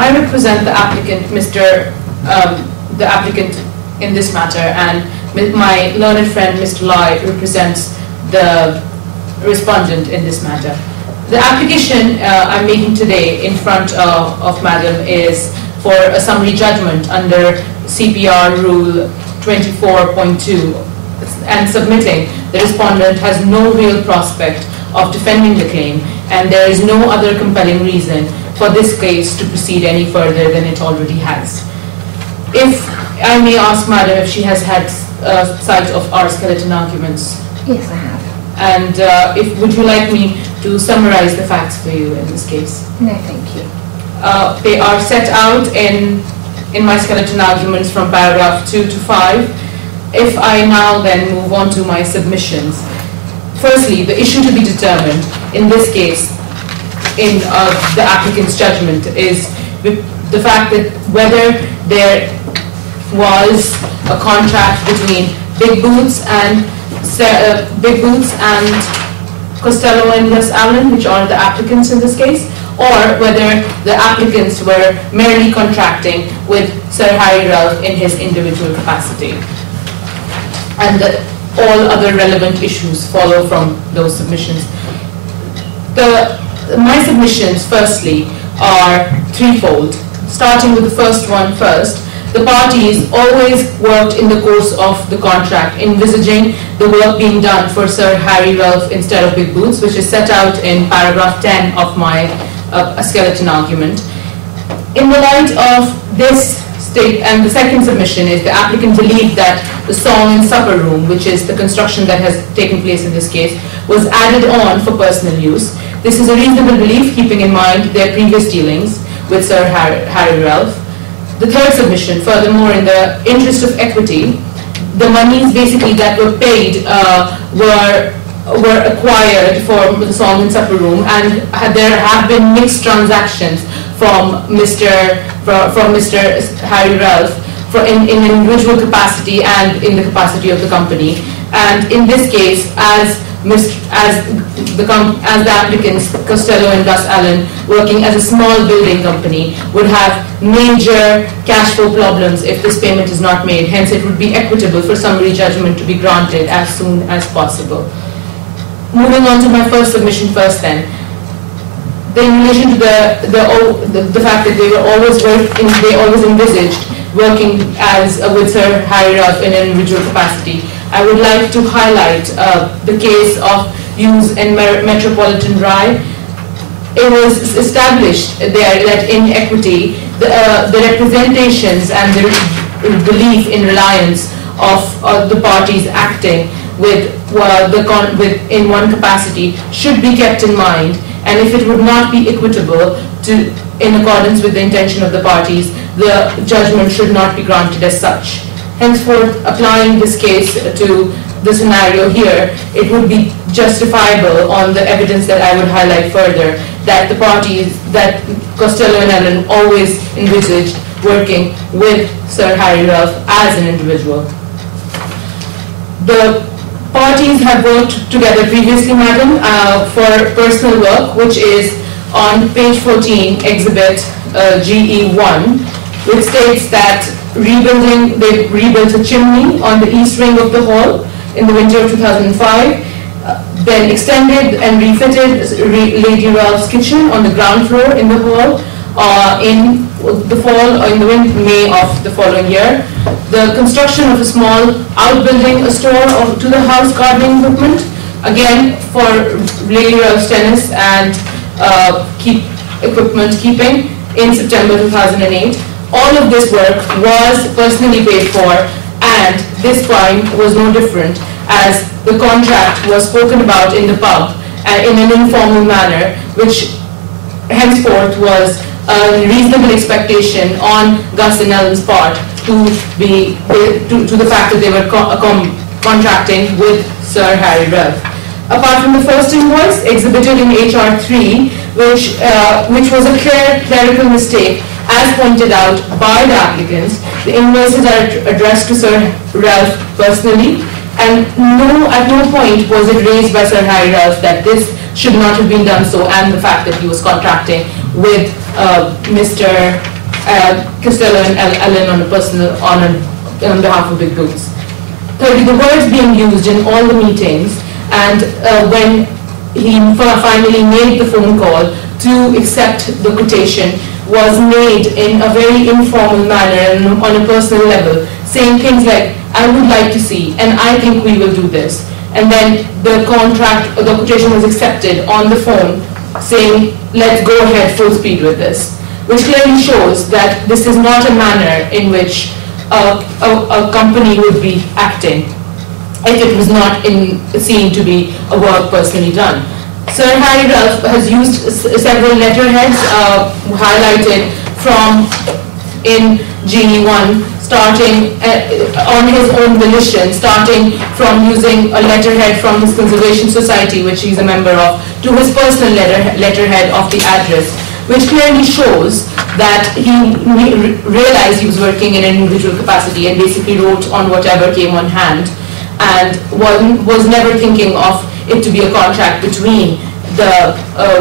I represent the applicant, the applicant in this matter, and my learned friend, Mr. Lai, represents the respondent in this matter. The application I'm making today in front of Madam is for a summary judgment under CPR Rule 24.2, and submitting the respondent has no real prospect of defending the claim, and there is no other compelling reason for this case to proceed any further than it already has. If I may ask Madam if she has had sight of our skeleton arguments. Yes, I have. And would you like me to summarize the facts for you in this case? No, thank you. They are set out in my skeleton arguments from paragraph 2 to 5. If I now then move on to my submissions. Firstly, the issue to be determined in this case, in the applicant's judgment, is the fact that whether there was a contract between Big Boots and Costello and Gus Allen, which are the applicants in this case, or whether the applicants were merely contracting with Sir Harry Ralph in his individual capacity. And that all other relevant issues follow from those submissions. My submissions, firstly, are threefold. Starting with the first one first, the parties always worked in the course of the contract, envisaging the work being done for Sir Harry Ralph instead of Big Boots, which is set out in paragraph 10 of my skeleton argument. In the light of this state, and the second submission is the applicant believed that the song and supper room, which is the construction that has taken place in this case, was added on for personal use. This is a reasonable belief, keeping in mind their previous dealings with Sir Harry Ralph. The third submission, furthermore, in the interest of equity, the monies basically that were paid were acquired for the song and supper room, and there have been mixed transactions from Mr. Harry Ralph in individual capacity and in the capacity of the company. And in this case, as the applicants, Costello and Gus Allen, working as a small building company, would have major cash flow problems if this payment is not made. Hence, it would be equitable for summary judgment to be granted as soon as possible. Moving on to my first submission first then. In relation to the fact that they always envisaged working as with Sir Harry Ralph in an individual capacity, I would like to highlight the case of Hughes and Metropolitan Rye. It was established there that in equity, the representations and the belief in reliance of the parties acting in one capacity should be kept in mind, and if it would not be equitable in accordance with the intention of the parties, the judgment should not be granted as such. Henceforth, applying this case to the scenario here, it would be justifiable on the evidence that I would highlight further, that the parties, that Costello and Allen always envisaged working with Sir Harry Ralph as an individual. The parties have worked together previously, Madam, for personal work, which is on page 14, exhibit GE1, which states that they rebuilt a chimney on the east wing of the hall in the winter of 2005, then extended and refitted Lady Ralph's kitchen on the ground floor in the hall in May of the following year. The construction of a small outbuilding, a store to the house gardening equipment, again for Lady Ralph's tennis and equipment keeping in September 2008. All of this work was personally paid for, and this point was no different, as the contract was spoken about in the pub in an informal manner, which henceforth was a reasonable expectation on Gus and Allen's part to the fact that they were contracting with Sir Harry Ralph. Apart from the first invoice exhibited in HR3, which was a clear clerical mistake, as pointed out by the applicants, the invoices are addressed to Sir Ralph personally, and at no point was it raised by Sir Harry Ralph that this should not have been done so, and the fact that he was contracting with Mr. Costello and Allen on behalf of Big Boots. Thirdly, the words being used in all the meetings, and when he finally made the phone call to accept the quotation, was made in a very informal manner and on a personal level, saying things like, I would like to see, and I think we will do this. And then the quotation was accepted on the phone, saying, let's go ahead full speed with this, which clearly shows that this is not a manner in which a company would be acting if it was not seen to be a work personally done. Sir Harry Ralph has used several letterheads highlighted from in GE1, starting on his own volition, starting from using a letterhead from his Conservation Society, which he's a member of, to his personal letterhead of the address, which clearly shows that he realized he was working in an individual capacity and basically wrote on whatever came on hand, and was never thinking of it to be a contract between the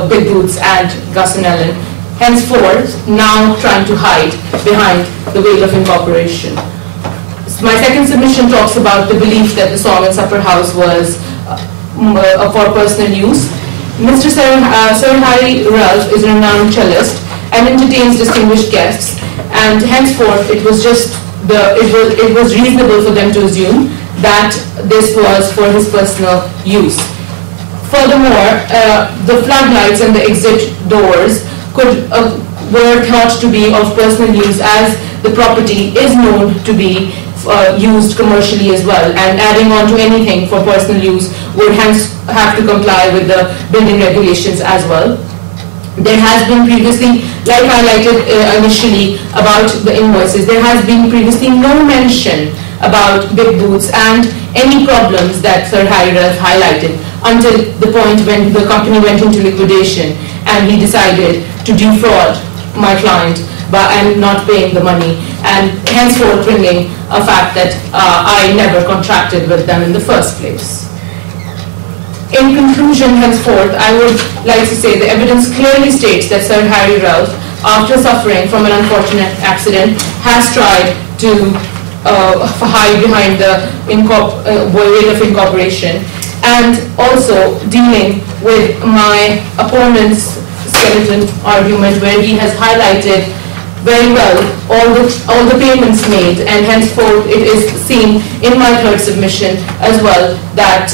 Big Boots and Gus and Ellen, henceforth now trying to hide behind the veil of incorporation. My second submission talks about the belief that the Song and Supper House was for personal use. Mr. Sir Harry Ralph is a renowned cellist and entertains distinguished guests, and henceforth it was reasonable for them to assume that this was for his personal use. Furthermore, the floodlights and the exit doors were thought to be of personal use, as the property is known to be used commercially as well, and adding on to anything for personal use would hence have to comply with the building regulations as well. There has been previously, like highlighted initially about the invoices, there has been previously no mention about Big Boots and any problems that Sir Harry Ralph highlighted until the point when the company went into liquidation and he decided to defraud my client and not paying the money, and henceforth bringing a fact that I never contracted with them in the first place. In conclusion, henceforth, I would like to say the evidence clearly states that Sir Harry Ralph, after suffering from an unfortunate accident, has tried to hide behind the veil of incorporation, and also dealing with my opponent's skeleton argument, where he has highlighted very well all the payments made, and henceforth it is seen in my third submission as well that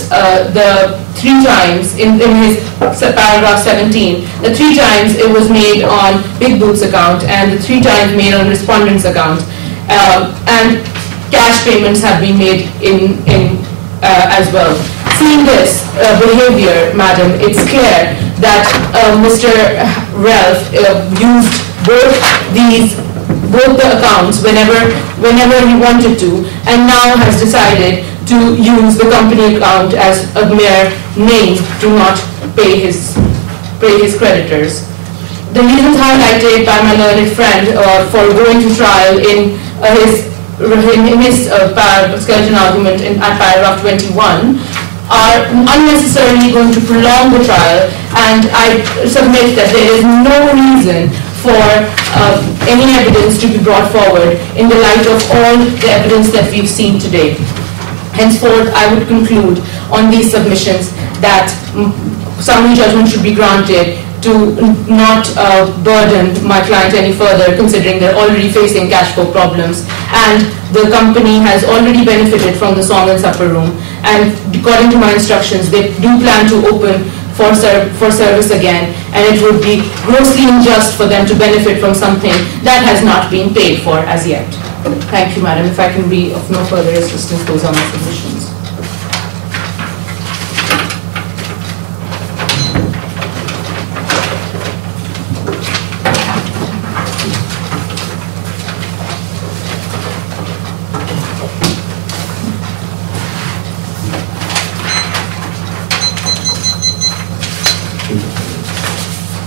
the 3 times in his paragraph 17, the 3 times it was made on Big Boots account and the 3 times made on respondent's account, and cash payments have been made in as well. Seeing this behavior, madam, it's clear that Mr. Ralph used both the accounts whenever he wanted to, and now has decided to use the company account as a mere name to not pay his creditors. The reasons highlighted by my learned friend for going to trial in his skeleton argument at paragraph 21 are unnecessarily going to prolong the trial, and I submit that there is no reason for any evidence to be brought forward in the light of all the evidence that we've seen today. Henceforth, I would conclude on these submissions that summary judgment should be granted to not burden my client any further, considering they're already facing cash flow problems, and the company has already benefited from the Song and Supper Room, and according to my instructions, they do plan to open for service again, and it would be grossly unjust for them to benefit from something that has not been paid for as yet. Thank you, madam. If I can be of no further assistance, those are my submissions.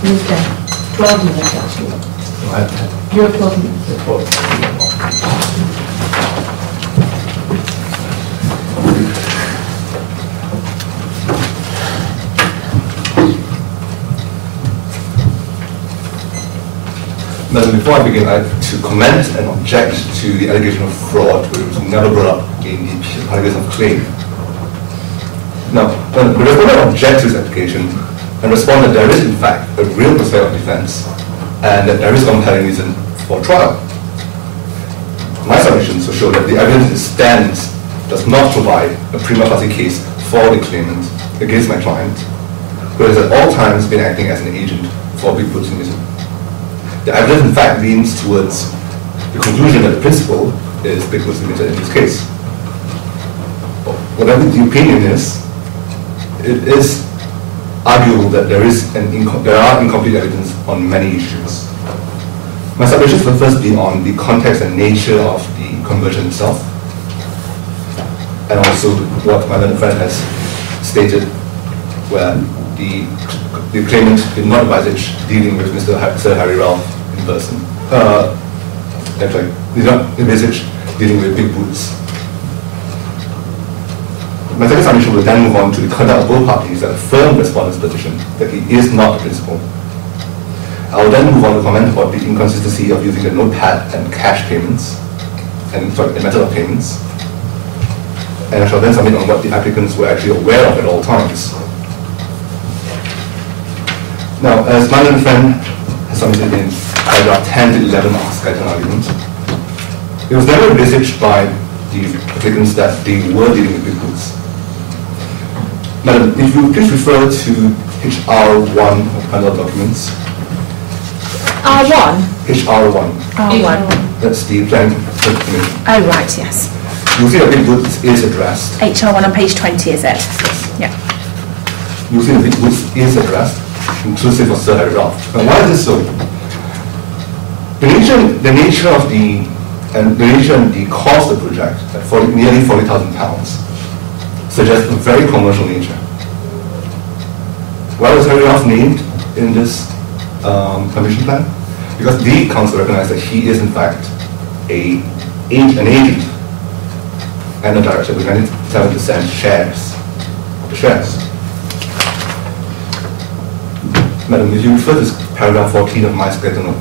You've got 12 minutes actually. You have 12 minutes. Madam, before I begin, I have to comment and object to the allegation of fraud, which was never brought up in the paragraphs of claim. Now, the respondent objects to this application and responds that there is, in fact, a real prospect of defense and that there is compelling reason for trial. My submissions will show that the evidence that stands does not provide a prima facie case for the claimant against my client, who has at all times been acting as an agent for Big Boots Limited. The evidence, in fact, leans towards the conclusion that the principal is Big Boots Limited in this case. Whatever the opinion is, it is arguable that there are incomplete evidence on many issues. My submissions will first be on the context and nature of the conversion itself, and also what my learned friend has stated, where the claimant did not envisage dealing with Sir Harry Ralph in person. Actually, did not envisage dealing with Big Boots. My second submission will then move on to the conduct of both parties that affirm the respondent's position that he is not the principal. I will then move on to comment about the inconsistency of using a notepad and cash payments, and the method of payments. And I shall then submit on what the applicants were actually aware of at all times. Now, as my learned friend has submitted in paragraph 10 to 11 of his guidance argument, it was never envisaged by the applicants that they were dealing with Big Boots. Madam, if you please refer to HR1 of panel documents. R1? HR1. R1. That's the planning commission. Oh, right, yes. You'll see that Big Boots is addressed. HR1 on page 20, is it? Yes. Yeah. You'll see that Big Boots is addressed, inclusive of Sir Harry Ralph. And why is this so? The nature and the cost of the project at nearly £40,000 suggests a very commercial nature. Why was Harry Ralph named in this commission plan? Because the council recognized that he is in fact an agent and a director with 97% shares of the shares. Madam, if you refer to paragraph 14 of my schedule,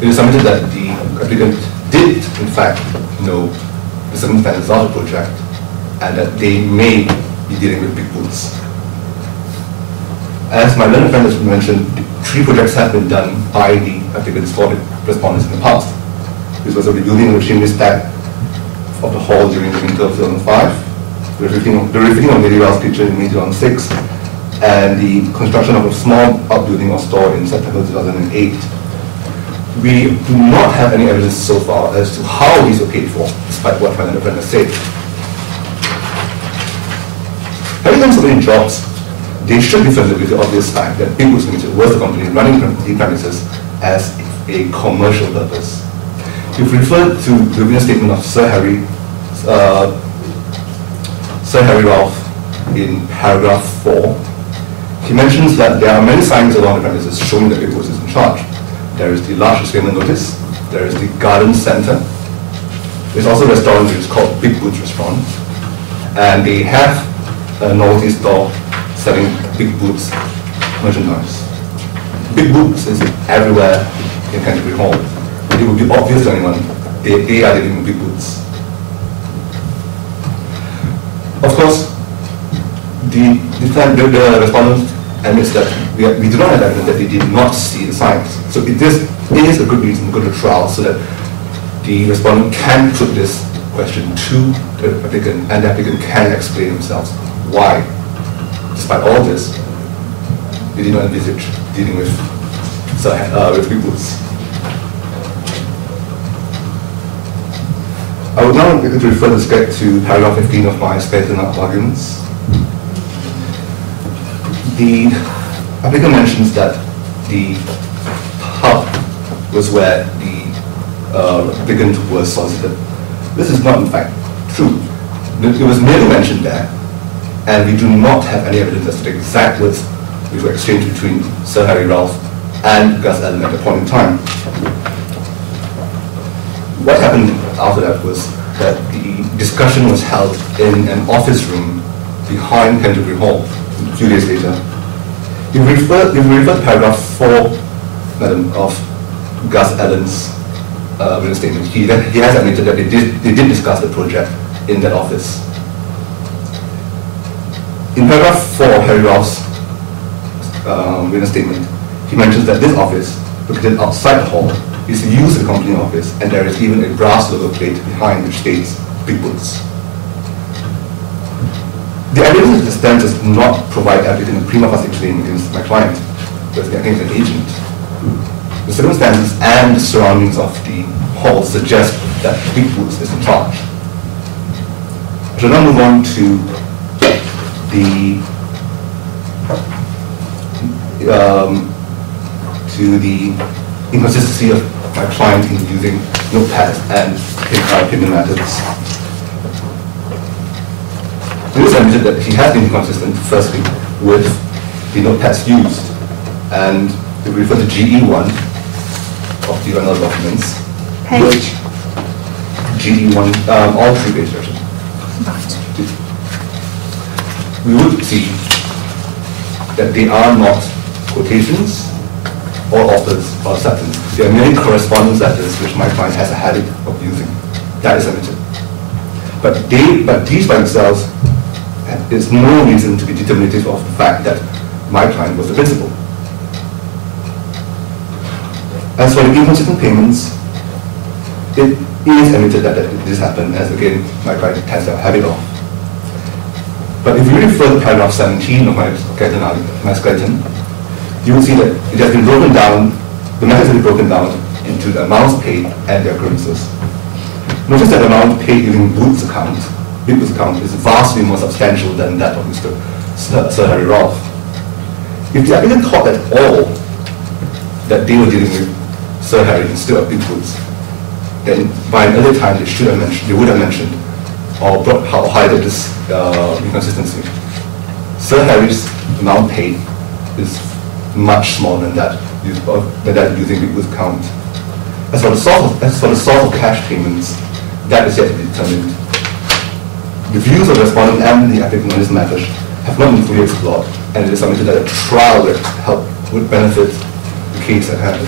it is submitted that the applicant did in fact know the circumstances of the project and that they may be dealing with Big Boots. As my learned friend has mentioned, 3 projects have been done by the applicants for the respondents in the past. This was the rebuilding of the chimney stack of the hall during the winter of 2005, the refitting of Lady Ralph's kitchen in May 2006, and the construction of a small outbuilding or store in September 2008. We do not have any evidence so far as to how these were paid for, despite what my learned friend has said. Having done so many jobs, they should be familiar with the obvious fact that Big Boots Limited was the company running the premises as a commercial purpose. If we refer to the witness statement of Sir Harry Ralph in paragraph 4, he mentions that there are many signs along the premises showing that Big Boots is in charge. There is the large disclaimer notice, there is the garden center, there's also a restaurant which is called Big Boots Restaurant, and they have a novelty store selling Big Boots merchandise. Big Boots is everywhere in Canterbury Hall. It would be obvious to anyone they are dealing with Big Boots. Of course, the respondent admits that we do not have evidence that they did not see the signs. So it is a good reason to go to trial so that the respondent can put this question to the applicant and the applicant can explain themselves why, despite all this, they did not envisage dealing with Big Boots. I would now like to refer this to paragraph 15 of my skeleton arguments. The applicant mentions that the hub was where the applicant was solicited. This is not in fact true. It was merely mentioned there, and we do not have any evidence as to the exact words which were exchanged between Sir Harry Ralph and Gus Allen at a point in time. What happened after that was that the discussion was held in an office room behind Canterbury Hall. A few days later, If we refer to paragraph 4, Madam, of Gus Allen's written statement, he has admitted that they did discuss the project in that office. In paragraph 4 of Harry Ralph's written statement, he mentions that this office, located outside the hall, is used as a company office, and there is even a brass logo plate behind which states Big Boots. The evidence of the stand does not provide applicant a prima facie claim against my client, but against an agent. The circumstances and the surroundings of the hall suggest that Big Boots is in charge. I shall now move on to the inconsistency of my client in using notepads and payment methods. It is admitted that he has been inconsistent, firstly, with the notepads used, and we refer to GE1 of the annual documents. Page? GE1, all three pages. Right. We would see that they are not quotations or offers or acceptance. They are merely correspondence letters which my client has a habit of using. That is admitted. But these by themselves is no reason to be determinative of the fact that my client was the principal. As for the inconsistent payments, it is admitted that this happened, as again my client has a habit of. But if you refer to paragraph 17 of my skeleton, you will see that it has been broken down, the methods have been broken down into the amounts paid and their occurrences. Notice that the amount paid using Big Boots account is vastly more substantial than that of Sir Harry Rolfe. If the applicant thought at all that they were dealing with Sir Harry instead of Big Boots, then by another time they would have mentioned or highlighted this inconsistency. Sir Harry's amount paid is much smaller than that using Big Boots account. As for the source of cash payments, that is yet to be determined. The views of the respondent and the applicant on this matter have not been fully explored, and it is submitted that a trial would benefit the case at hand.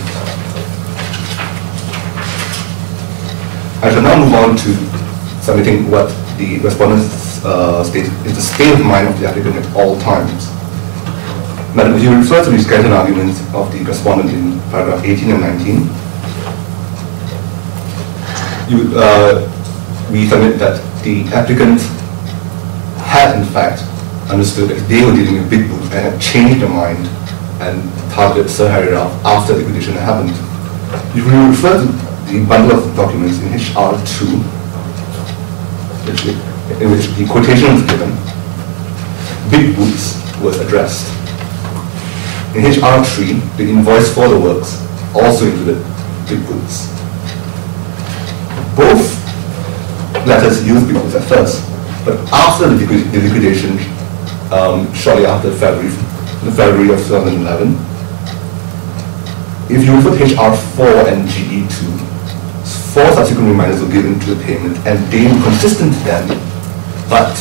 I shall now move on to submitting what the respondent states is the state of mind of the applicant at all times. Madam, you refer to the skeleton argument of the respondent in paragraph 18 and 19. We submit that the applicant had in fact understood that they were dealing with Big Boots and had changed their mind and targeted Sir Harry Rolfe after the liquidation had happened. If we refer to the bundle of documents in HR2, in which the quotation was given, Big Boots was addressed. In HR3, the invoice for the works also included Big Boots. Both letters used Big Boots at first, but after the liquidation, shortly after February of 2011, if you refer to HR4 and GE2, 4 subsequent reminders were given to the payment, and they were consistent then, but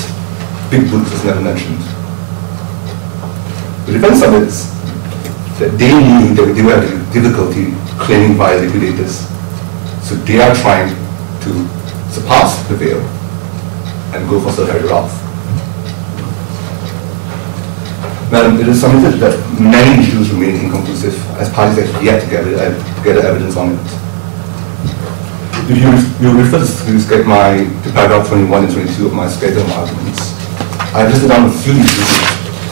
Big Boots was never mentioned. The defense submits that they knew that they were having difficulty claiming via liquidators, so they are trying to surpass the veil and go for Sir Harry Rolfe. Madam, it is submitted that many issues remain inconclusive as parties have yet to gather evidence on it. If you refer to paragraph 21 and 22 of my skeleton arguments, I have listed down a few issues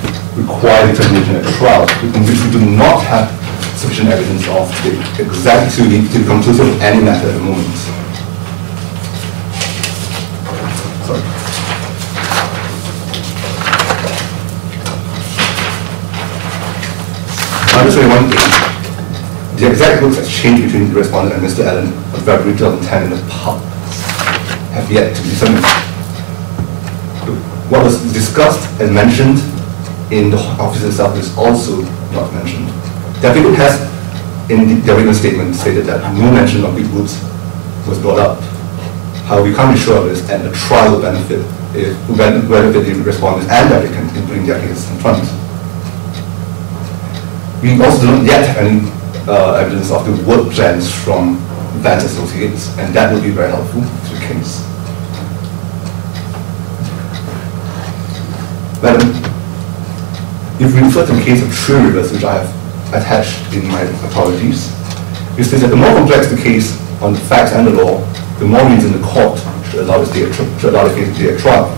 which require determination at trial, in which we do not have sufficient evidence of to be conclusive of any matter at the moment. Sorry. I'll just say one thing. The exact looks exchange between the respondent and Mr. Allen on February 2010 in the pub have yet to be determined. What was discussed and mentioned in the office itself is also not mentioned. The applicant has, in the written statement, stated that no mention of Big Boots was brought up. However, we can't be sure of this, and the trial will benefit the respondent and the applicant in putting their case in front. We also do not yet have any evidence of the work plans from Vance Associates, and that will be very helpful to the case. Madam, if we refer to the case of True Rivers, which I have attached in my apologies, it says that the more complex the case on the facts and the law, the more reason the court should allow the case to be a trial.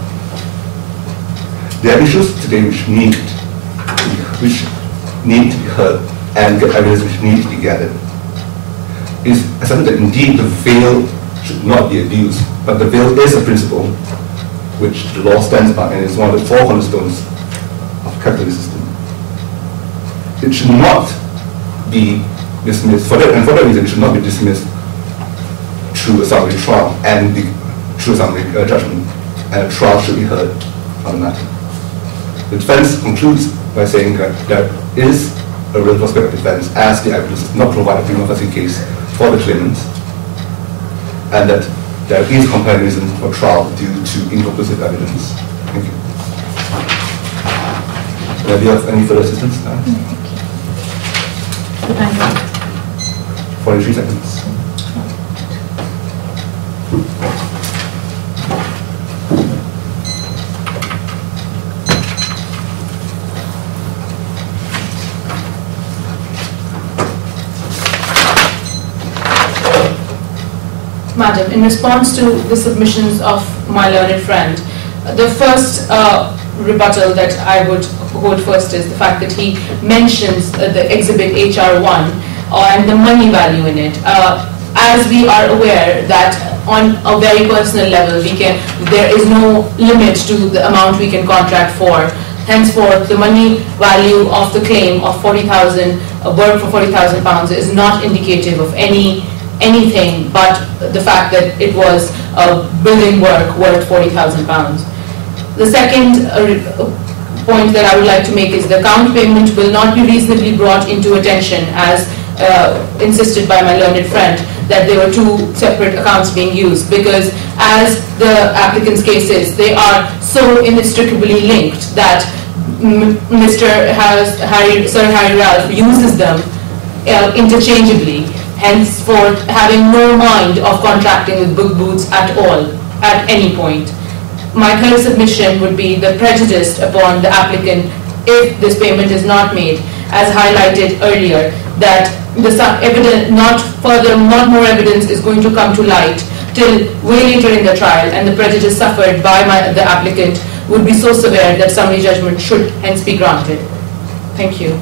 There are issues today which need to be heard and evidence which need to be gathered. It is accepted that indeed the veil should not be abused, but the veil is a principle which the law stands by and is one of the four cornerstones of the capitalist system. It should not be dismissed, for that reason it should not be dismissed through a summary trial and through a summary judgment, and a trial should be heard on the matter. The defense concludes by saying that there is a real prospect of defense as the evidence does not provide a prima facie case for the claimant, and that there is compelling reason for trial due to inconclusive evidence. Thank you. Do you have any further assistance? No? Thank you. 43 seconds. Madam, in response to the submissions of my learned friend, the first rebuttal that I would hold first is the fact that he mentions the exhibit HR1 and the money value in it. As we are aware that on a very personal level, there is no limit to the amount we can contract for. Henceforth, the money value of the claim of 40,000, work for 40,000 pounds is not indicative of anything but the fact that it was a building work worth 40,000 pounds. The second point that I would like to make is the account payment will not be reasonably brought into attention as insisted by my learned friend that there were two separate accounts being used, because as the applicant's case is, they are so inextricably linked that Sir Harry Ralph uses them interchangeably, henceforth having no mind of contracting with book booths at all, at any point. My third submission would be the prejudice upon the applicant if this payment is not made, as highlighted earlier, that not more evidence is going to come to light till way later in the trial, and the prejudice suffered by the applicant would be so severe that summary judgment should hence be granted. Thank you.